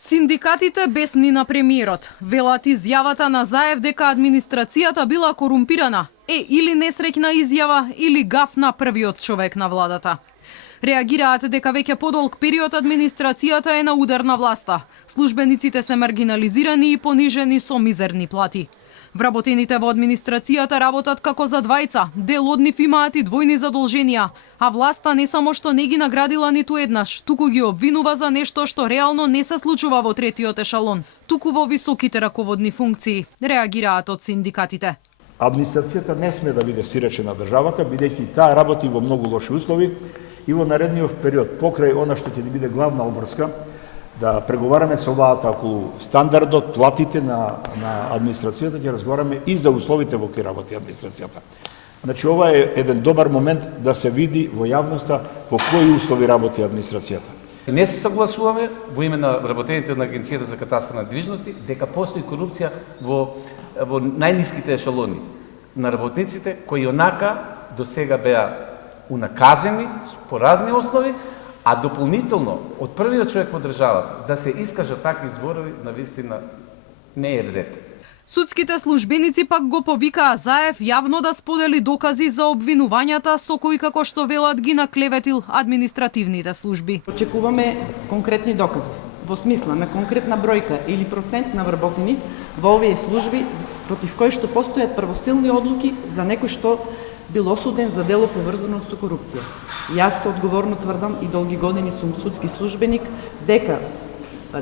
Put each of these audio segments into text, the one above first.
Синдикатите бесни на премиерот. Велат изјавата на Заев дека администрацијата била корумпирана или несреќна изјава или гаф на првиот човек на владата. Реагираат дека веќе подолг период администрацијата е на удар на власта. Службениците се маргинализирани и понижени со мизерни плати. Вработените во администрацијата работат како за двајца, дел од нив имаат и двојни задолженија, а власта не само што не ги наградила ниту еднаш, туку ги обвинува за нешто што реално не се случува во третиот ешалон, туку во високите раководни функции, реагираат од синдикатите. Администрацијата не сме да биде сирече на државата, бидејќи таа работи во многу лоши услови и во наредниот период, покрај она што ќе биде главна обврска, да преговараме со владата околу стандардот, платите на администрацијата, ќе разговараме и за условите во кои работи администрацијата. Значи, ова е еден добар момент да се види во јавноста во кои услови работи администрацијата. Не се согласуваме во име на работените на Агенцијата за катастар на движности дека постои корупција во најниските ешалони на работниците кои онака до сега беа унаказени по разни основи, а дополнително од првиот човек во државата да се искажат такви зборови навистина не е ред. Судските службеници пак го повикаа Заев јавно да сподели докази за обвинувањата со кои, како што велат, ги наклеветил административните служби. Очекуваме конкретни докази во смисла на конкретна бројка или процент на вработени во овие служби против кои што постојат правосилни одлуки за некој што бил осуден за дело поврзано со корупција. Јас одговорно тврдам и долги години сум судски службеник дека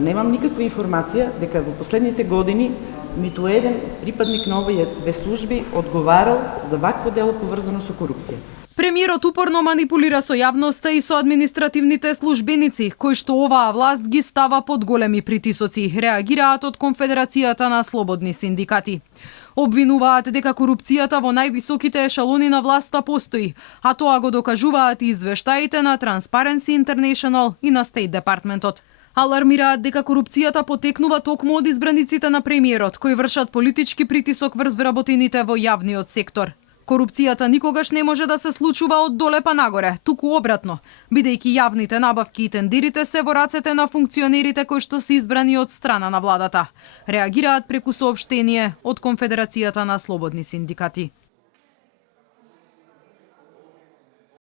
немам никаква информација дека во последните години ниту еден припадник на овие две служби одговарал за вакво дело поврзано со корупција. Премиерот упорно манипулира со јавноста и со административните службеници, кои што оваа власт ги става под големи притисоци, реагираат од Конфедерацијата на слободни синдикати. Обвинуваат дека корупцијата во највисоките ешалони на власта постои, а тоа го докажуваат и извештаите на Transparency International и на State Departmentот. Алармираат дека корупцијата потекнува токму од избраниците на премиерот, кои вршат политички притисок врз вработените во јавниот сектор. Корупцијата никогаш не може да се случува од доле па нагоре, туку обратно, бидејќи јавните набавки и тендерите се во рацете на функционерите кои што се избрани од страна на владата. Реагираат преку соопштение од Конфедерацијата на слободни синдикати.